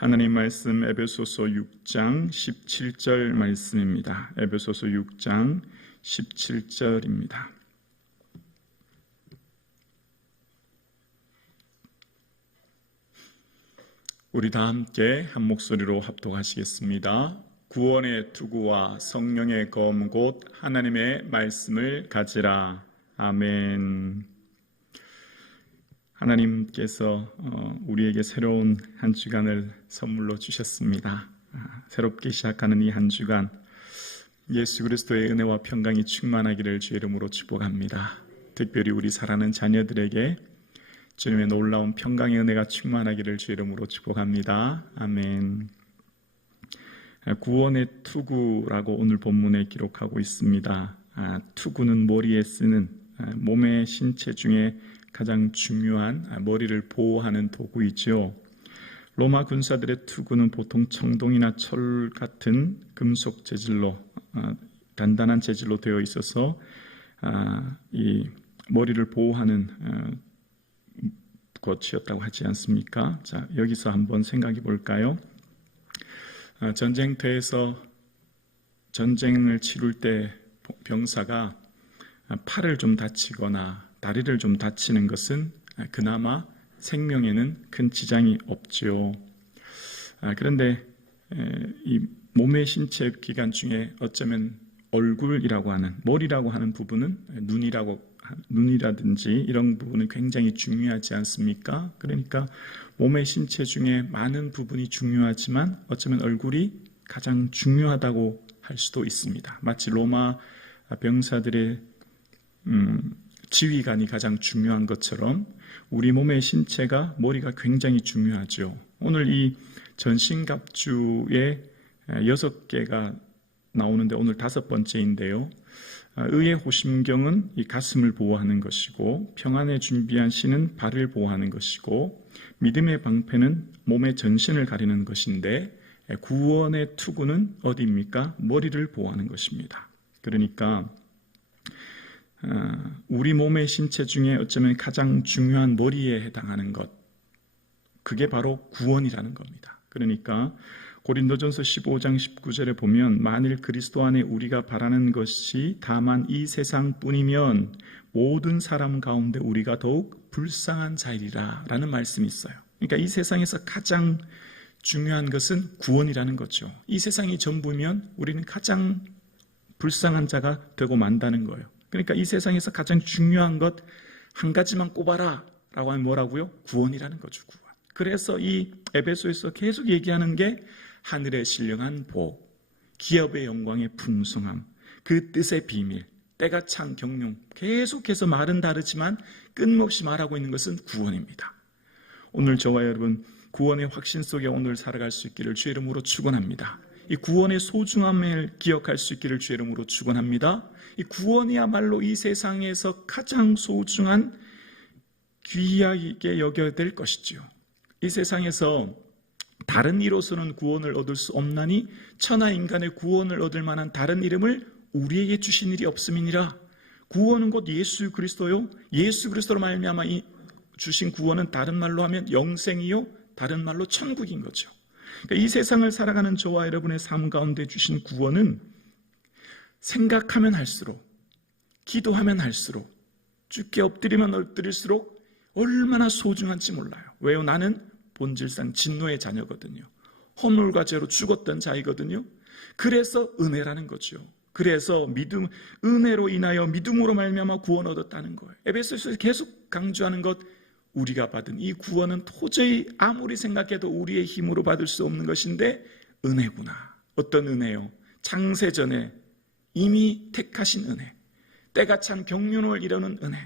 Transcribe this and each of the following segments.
하나님 말씀 에베소서 6장 17절 말씀입니다. 에베소서 6장 17절입니다. 우리 다 함께 한 목소리로 합독하시겠습니다. 구원의 투구와 성령의 검 곧 하나님의 말씀을 가지라. 아멘. 하나님께서 우리에게 새로운 한 주간을 선물로 주셨습니다. 새롭게 시작하는 이 한 주간 예수 그리스도의 은혜와 평강이 충만하기를 주의 이름으로 축복합니다. 특별히 우리 사랑하는 자녀들에게 주님의 놀라운 평강의 은혜가 충만하기를 주의 이름으로 축복합니다. 아멘. 구원의 투구라고 오늘 본문에 기록하고 있습니다. 투구는 머리에 쓰는 몸의 신체 중에 가장 중요한 머리를 보호하는 도구이죠. 로마 군사들의 투구는 보통 청동이나 철 같은 금속 재질로 단단한 재질로 되어 있어서 이 머리를 보호하는 것이었다고 하지 않습니까? 자, 여기서 한번 생각해 볼까요? 전쟁터에서 전쟁을 치룰 때 병사가 팔을 좀 다치거나 다리를 좀 다치는 것은 그나마 생명에는 큰 지장이 없죠. 그런데 이 몸의 신체 기관 중에 어쩌면 얼굴이라고 하는, 머리라고 하는 부분은 눈이라든지 이런 부분은 굉장히 중요하지 않습니까? 그러니까 몸의 신체 중에 많은 부분이 중요하지만 어쩌면 얼굴이 가장 중요하다고 할 수도 있습니다. 마치 로마 병사들의 지휘관이 가장 중요한 것처럼 우리 몸의 신체가 머리가 굉장히 중요하죠. 오늘 이 전신갑주에 6개가 나오는데 오늘 5번째인데요. 의의 호심경은 이 가슴을 보호하는 것이고, 평안에 준비한 신은 발을 보호하는 것이고, 믿음의 방패는 몸의 전신을 가리는 것인데, 구원의 투구는 어디입니까? 머리를 보호하는 것입니다. 그러니까 우리 몸의 신체 중에 어쩌면 가장 중요한 머리에 해당하는 것, 그게 바로 구원이라는 겁니다. 그러니까 고린도전서 15장 19절에 보면 만일 그리스도 안에 우리가 바라는 것이 다만 이 세상뿐이면 모든 사람 가운데 우리가 더욱 불쌍한 자이리라 라는 말씀이 있어요. 그러니까 이 세상에서 가장 중요한 것은 구원이라는 거죠. 이 세상이 전부면 우리는 가장 불쌍한 자가 되고 만다는 거예요. 그러니까 이 세상에서 가장 중요한 것 한 가지만 꼽아라 라고 하면 뭐라고요? 구원이라는 거죠. 구원. 그래서 이 에베소에서 계속 얘기하는 게 하늘의 신령한 복, 기업의 영광의 풍성함, 그 뜻의 비밀, 때가 찬 경륜, 계속해서 말은 다르지만 끊임없이 말하고 있는 것은 구원입니다. 오늘 저와 여러분 구원의 확신 속에 오늘 살아갈 수 있기를 주의 이름으로 축원합니다. 이 구원의 소중함을 기억할 수 있기를 주의 이름으로 축원합니다. 이 구원이야말로 이 세상에서 가장 소중한 귀하게 여겨야 될 것이지요. 이 세상에서 다른 이로서는 구원을 얻을 수 없나니 천하 인간의 구원을 얻을 만한 다른 이름을 우리에게 주신 일이 없음이니라. 구원은 곧 예수 그리스도요. 예수 그리스도로 말미암아 이 주신 구원은 다른 말로 하면 영생이요, 다른 말로 천국인 거죠. 그러니까 이 세상을 살아가는 저와 여러분의 삶 가운데 주신 구원은 생각하면 할수록, 기도하면 할수록, 주께 엎드리면 엎드릴수록 얼마나 소중한지 몰라요. 왜요? 나는 본질상 진노의 자녀거든요. 허물과 죄로 죽었던 자이거든요. 그래서 은혜라는 거죠. 그래서 은혜로 인하여 믿음으로 말미암아 구원 얻었다는 거예요. 에베소서에서 계속 강조하는 것, 우리가 받은 이 구원은 도저히 아무리 생각해도 우리의 힘으로 받을 수 없는 것인데 은혜구나. 어떤 은혜요? 창세전에 이미 택하신 은혜, 때가 찬 경륜을 이루는 은혜.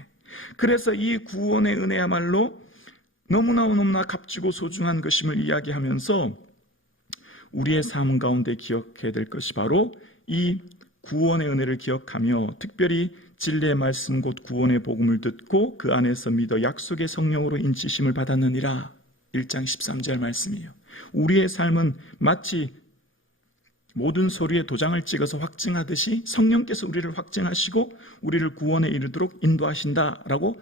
그래서 이 구원의 은혜야말로 너무나 값지고 소중한 것임을 이야기하면서 우리의 삶 가운데 기억해야 될 것이 바로 이 구원의 은혜를 기억하며 특별히 진리의 말씀 곧 구원의 복음을 듣고 그 안에서 믿어 약속의 성령으로 인치심을 받았느니라. 1장 13절 말씀이에요. 우리의 삶은 마치 모든 서류에 도장을 찍어서 확증하듯이 성령께서 우리를 확증하시고 우리를 구원에 이르도록 인도하신다라고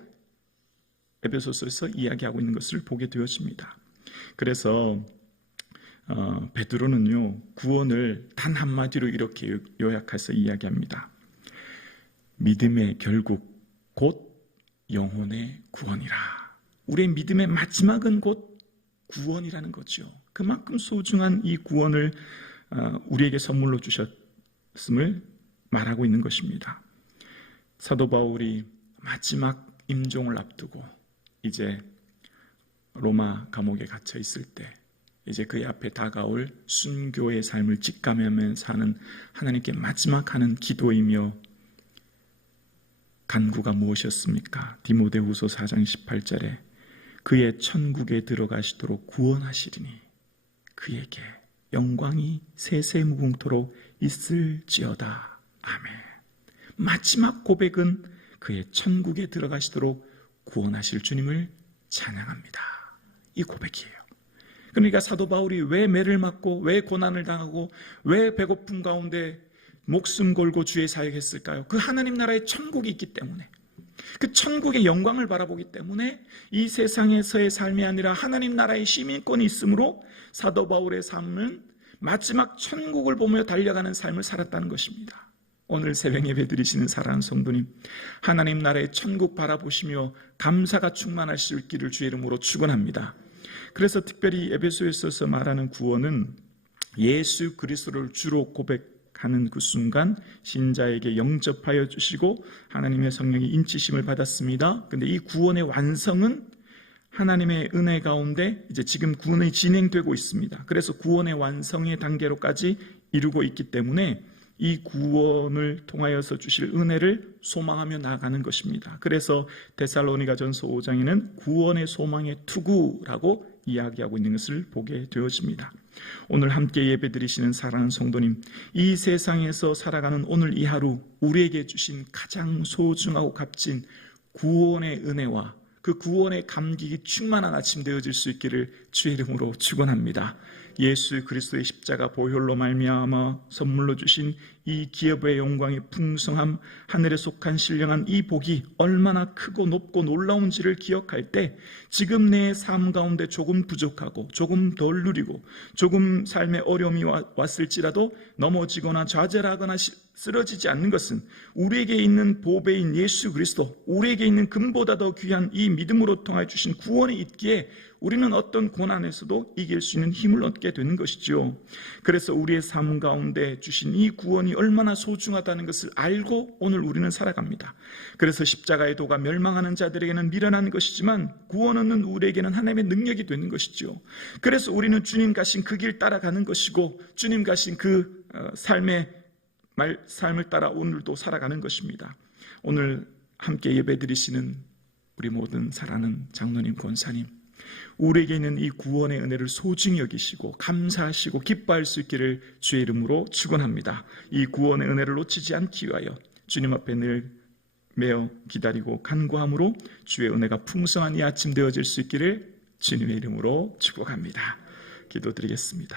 에베소서에서 이야기하고 있는 것을 보게 되었습니다. 그래서 베드로는요, 구원을 단 한마디로 이렇게 요약해서 이야기합니다. 믿음의 결국 곧 영혼의 구원이라. 우리의 믿음의 마지막은 곧 구원이라는 거죠. 그만큼 소중한 이 구원을 우리에게 선물로 주셨음을 말하고 있는 것입니다. 사도 바울이 마지막 임종을 앞두고 이제 로마 감옥에 갇혀 있을 때 이제 그의 앞에 다가올 순교의 삶을 직감하면서 하는 하나님께 마지막 하는 기도이며 간구가 무엇이었습니까? 디모데후서 4장 18절에 그의 천국에 들어가시도록 구원하시리니 그에게 영광이 세세무궁토록 있을지어다. 아멘. 마지막 고백은 그의 천국에 들어가시도록 구원하실 주님을 찬양합니다. 이 고백이에요. 그러니까 사도 바울이 왜 매를 맞고 왜 고난을 당하고 왜 배고픔 가운데 목숨 걸고 주의 사역했을까요? 그 하나님 나라의 천국이 있기 때문에, 그 천국의 영광을 바라보기 때문에 이 세상에서의 삶이 아니라 하나님 나라의 시민권이 있으므로 사도 바울의 삶은 마지막 천국을 보며 달려가는 삶을 살았다는 것입니다. 오늘 새벽 예배 드리시는 사랑하는 성도님, 하나님 나라의 천국 바라보시며 감사가 충만할 수 있기를 주의 이름으로 축원합니다. 그래서 특별히 에베소에서 말하는 구원은 예수 그리스도를 주로 고백하는 그 순간 신자에게 영접하여 주시고 하나님의 성령이 인치심을 받았습니다. 근데 이 구원의 완성은 하나님의 은혜 가운데 이제 지금 구원이 진행되고 있습니다. 그래서 구원의 완성의 단계로까지 이루고 있기 때문에 이 구원을 통하여서 주실 은혜를 소망하며 나아가는 것입니다. 그래서 데살로니가전서 5장에는 구원의 소망의 투구라고 이야기하고 있는 것을 보게 되어집니다. 오늘 함께 예배드리시는 사랑하는 성도님, 이 세상에서 살아가는 오늘 이 하루 우리에게 주신 가장 소중하고 값진 구원의 은혜와 그 구원의 감격이 충만한 아침 되어질 수 있기를 주의 이름으로 축원합니다. 예수 그리스도의 십자가 보혈로 말미암아 선물로 주신 이 기업의 영광의 풍성함, 하늘에 속한 신령한 이 복이 얼마나 크고 높고 놀라운지를 기억할 때 지금 내 삶 가운데 조금 부족하고 조금 덜 누리고 조금 삶에 어려움이 왔을지라도 넘어지거나 좌절하거나 쓰러지지 않는 것은 우리에게 있는 보배인 예수 그리스도, 우리에게 있는 금보다 더 귀한 이 믿음으로 통하여 주신 구원이 있기에 우리는 어떤 고난에서도 이길 수 있는 힘을 얻게 되는 것이죠. 그래서 우리의 삶 가운데 주신 이 구원이 얼마나 소중하다는 것을 알고 오늘 우리는 살아갑니다. 그래서 십자가의 도가 멸망하는 자들에게는 미련한 것이지만 구원 얻는 우리에게는 하나님의 능력이 되는 것이죠. 그래서 우리는 주님 가신 그 길 따라가는 것이고 주님 가신 그 삶을 따라 오늘도 살아가는 것입니다. 오늘 함께 예배드리시는 우리 모든 사랑하는 장로님, 권사님, 우리에게 있는 이 구원의 은혜를 소중히 여기시고 감사하시고 기뻐할 수 있기를 주의 이름으로 축원합니다. 이 구원의 은혜를 놓치지 않기 위하여 주님 앞에 늘 매어 기다리고 간구함으로 주의 은혜가 풍성한 이 아침 되어질 수 있기를 주님의 이름으로 축복합니다. 기도드리겠습니다.